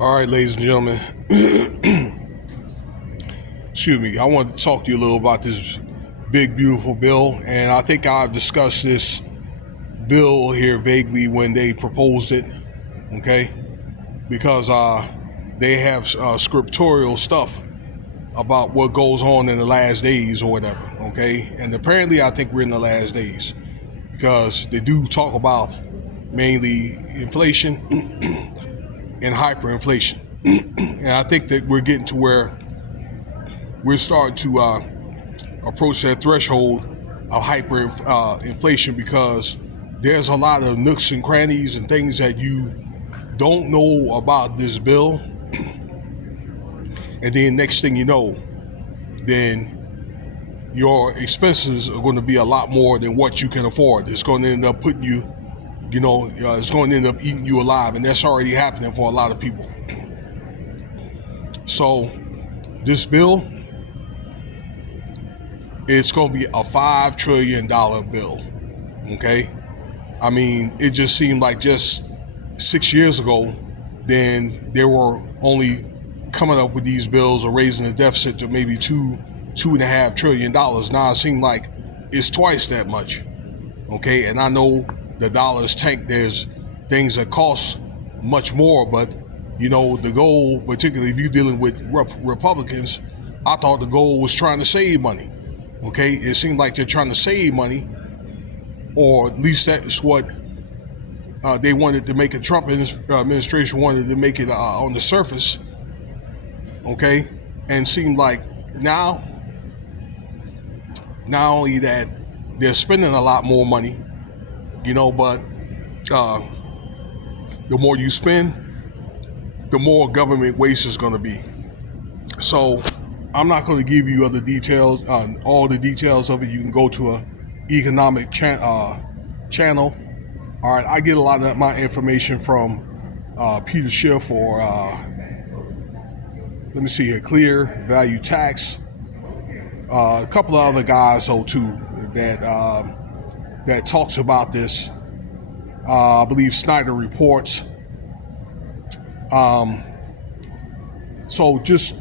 All right, ladies and gentlemen. Excuse me. I want to talk to you a little about this big, beautiful bill. And I think I've discussed this bill here vaguely when they proposed it, okay? Because they have scriptorial stuff about what goes on in the last days or whatever, okay? And apparently I think we're in the last days because they do talk about mainly inflation and hyperinflation. And I think that we're getting to where we're starting to approach that threshold of hyperinflation because there's a lot of nooks and crannies and things that you don't know about this bill. And then next thing you know, then your expenses are going to be a lot more than what you can afford. It's going to end up putting you, it's going to end up eating you alive. And that's already happening for a lot of people. So this bill, it's going to be a $5 trillion bill, okay? I mean, it just seemed like just 6 years ago, then they were only coming up with these bills or raising the deficit to maybe $2.5 trillion. Now it seems like it's twice that much, okay? And I know the dollar is tanked. There's things that cost much more, but the goal, particularly if you're dealing with Republicans, I thought the goal was trying to save money. Okay, it seemed like they're trying to save money, or at least that's what they wanted to make it. Trump administration wanted to make it on the surface. Okay, and seemed like now, not only that they're spending a lot more money, but the more you spend, the more government waste is going to be. So I'm not going to give you other details, all the details of it. You can go to a economic channel. All right, I get a lot of my information from Peter Schiff or let me see here, Clear Value Tax. A couple of other guys too that talks about this. I believe Snyder Reports. So just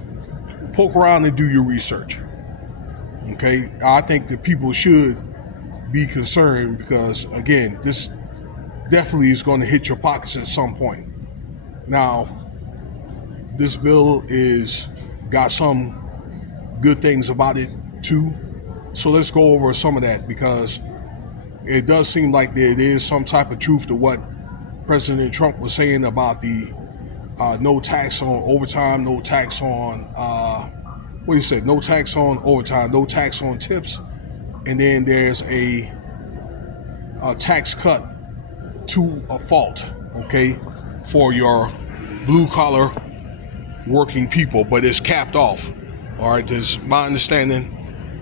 poke around and do your research. Okay, I think that people should be concerned because, again, this definitely is going to hit your pockets at some point. Now, this bill is got some good things about it too. So let's go over some of that because it does seem like there is some type of truth to what President Trump was saying about the no tax on overtime, no tax on, what he said, no tax on overtime, no tax on tips. And then there's a tax cut to a fault, okay, for your blue collar working people, but it's capped off. All right, this my understanding,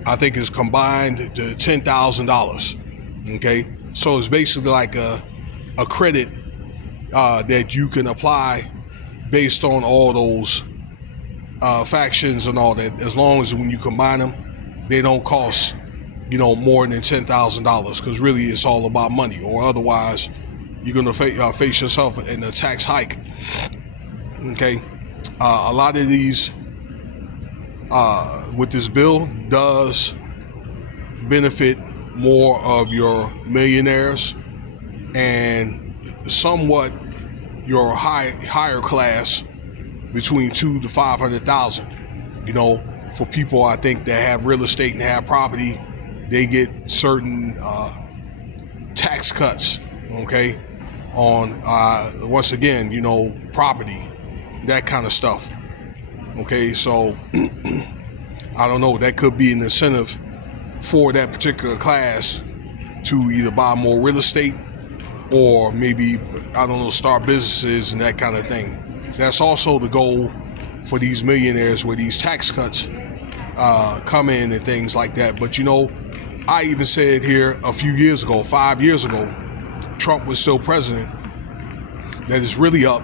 I think it's combined to $10,000. Okay, so it's basically like a credit that you can apply based on all those factions and all that, as long as when you combine them, they don't cost, more than $10,000, because really it's all about money, or otherwise you're going to face yourself in a tax hike. Okay, a lot of these, with this bill, does benefit more of your millionaires and somewhat your higher class between $200,000 to $500,000. For people I think that have real estate and have property, they get certain tax cuts, okay, on once again, property, that kind of stuff. Okay, so I don't know, that could be an incentive for that particular class to either buy more real estate or maybe, start businesses and that kind of thing. That's also the goal for these millionaires, where these tax cuts come in and things like that. But I even said here a few years ago, 5 years ago, Trump was still president, that it's really up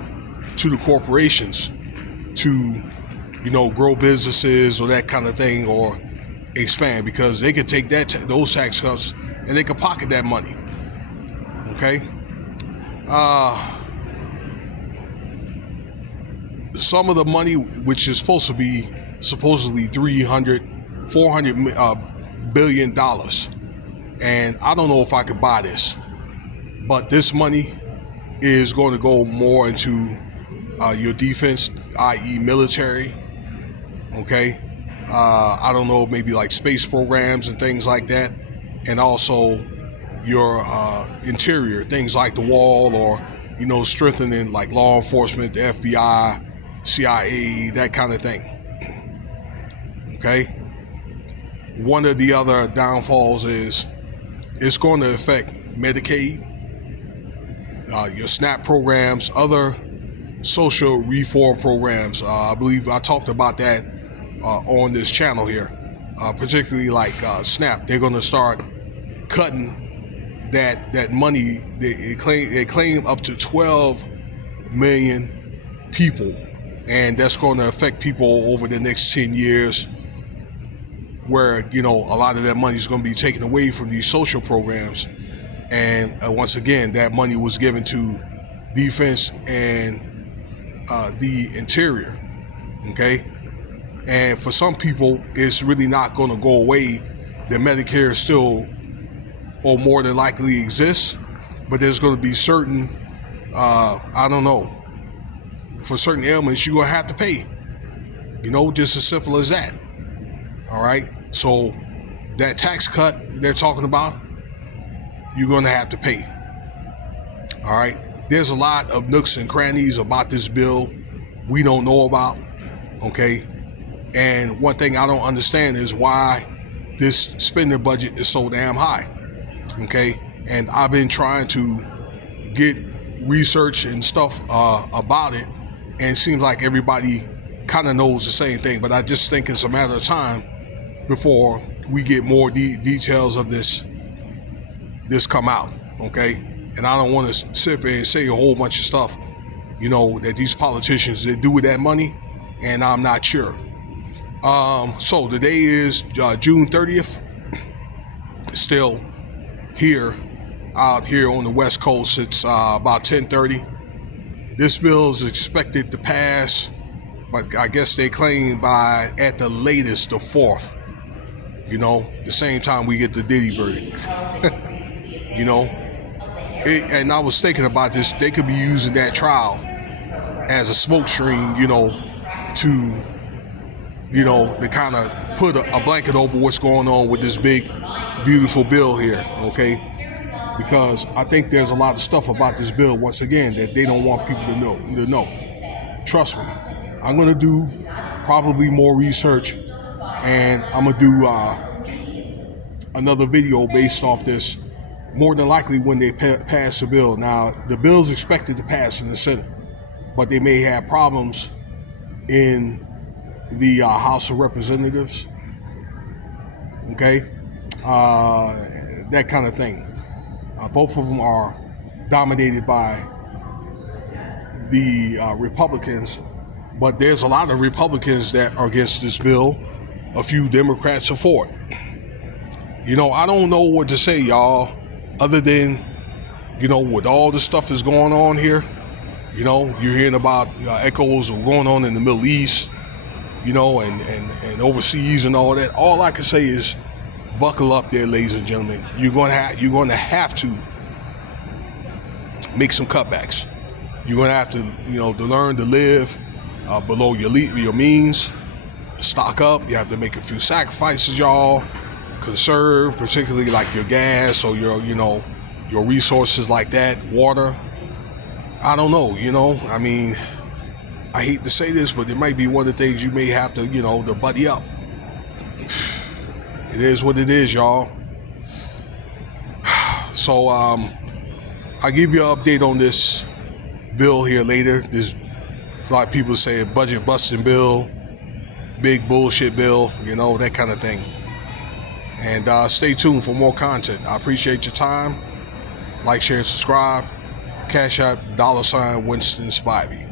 to the corporations to, grow businesses or that kind of thing, or expand, because they could take those tax cuts and they could pocket that money. Okay. some of the money, which is supposed to be supposedly $400 billion, and I don't know if I could buy this, but this money is going to go more into your defense, i.e. military, okay? I don't know, maybe like space programs and things like that, and also your interior, things like the wall, or, you know, strengthening like law enforcement, the FBI, CIA, that kind of thing, okay? One of the other downfalls is it's going to affect Medicaid, your SNAP programs, other social reform programs. I believe I talked about that on this channel here, particularly like SNAP. They're going to start cutting that money. They claim up to 12 million people, and that's going to affect people over the next 10 years, where, you know, a lot of that money is going to be taken away from these social programs. And once again, that money was given to defense and the interior, okay? And for some people, it's really not going to go away. The Medicare still, or more than likely, exists, but there's going to be certain, I don't know, for certain ailments, you're going to have to pay, you know, just as simple as that. All right, so that tax cut they're talking about, you're going to have to pay. All right, there's a lot of nooks and crannies about this bill we don't know about, okay? And one thing I don't understand is why this spending budget is so damn high, okay? And I've been trying to get research and stuff about it, and it seems like everybody kind of knows the same thing, but I just think it's a matter of time before we get more details of this come out, okay? And I don't want to sit there and say a whole bunch of stuff, you know, that these politicians that do with that money, and I'm not sure. So today is June 30th. Still out here on the West Coast. It's about 10:30. This bill is expected to pass, but I guess they claim by at the latest the 4th. You know, the same time we get the Diddy verdict. You know, and I was thinking about this. They could be using that trial as a smoke screen, you know, to kind of put a blanket over what's going on with this big, beautiful bill here, okay? Because I think there's a lot of stuff about this bill, once again, that they don't want people to know. Trust me, I'm going to do probably more research, and I'm going to do another video based off this, more than likely when they pass the bill. Now, the bill's expected to pass in the Senate, but they may have problems in the House of Representatives, okay? That kind of thing. Both of them are dominated by the Republicans, but there's a lot of Republicans that are against this bill. A few Democrats are for it. You know, I don't know what to say, y'all, other than, you know, with all the stuff that's going on here, you know, you're hearing about echoes of going on in the Middle East, you know, and overseas and all that. All I can say is buckle up there, ladies and gentlemen. You're going to have to make some cutbacks. You're going to have to, you know, to learn to live below your means. Stock up. You have to make a few sacrifices, y'all. Conserve, particularly like your gas or your resources like that, water. I don't know, you know. I mean, I hate to say this, but it might be one of the things you may have to, you know, to buddy up. It is what it is, y'all. So I'll give you an update on this bill here later. There's a lot of people say a budget busting bill, big bullshit bill, you know, that kind of thing. And stay tuned for more content. I appreciate your time. Like, share, and subscribe. Cash App, $Winston Spivey.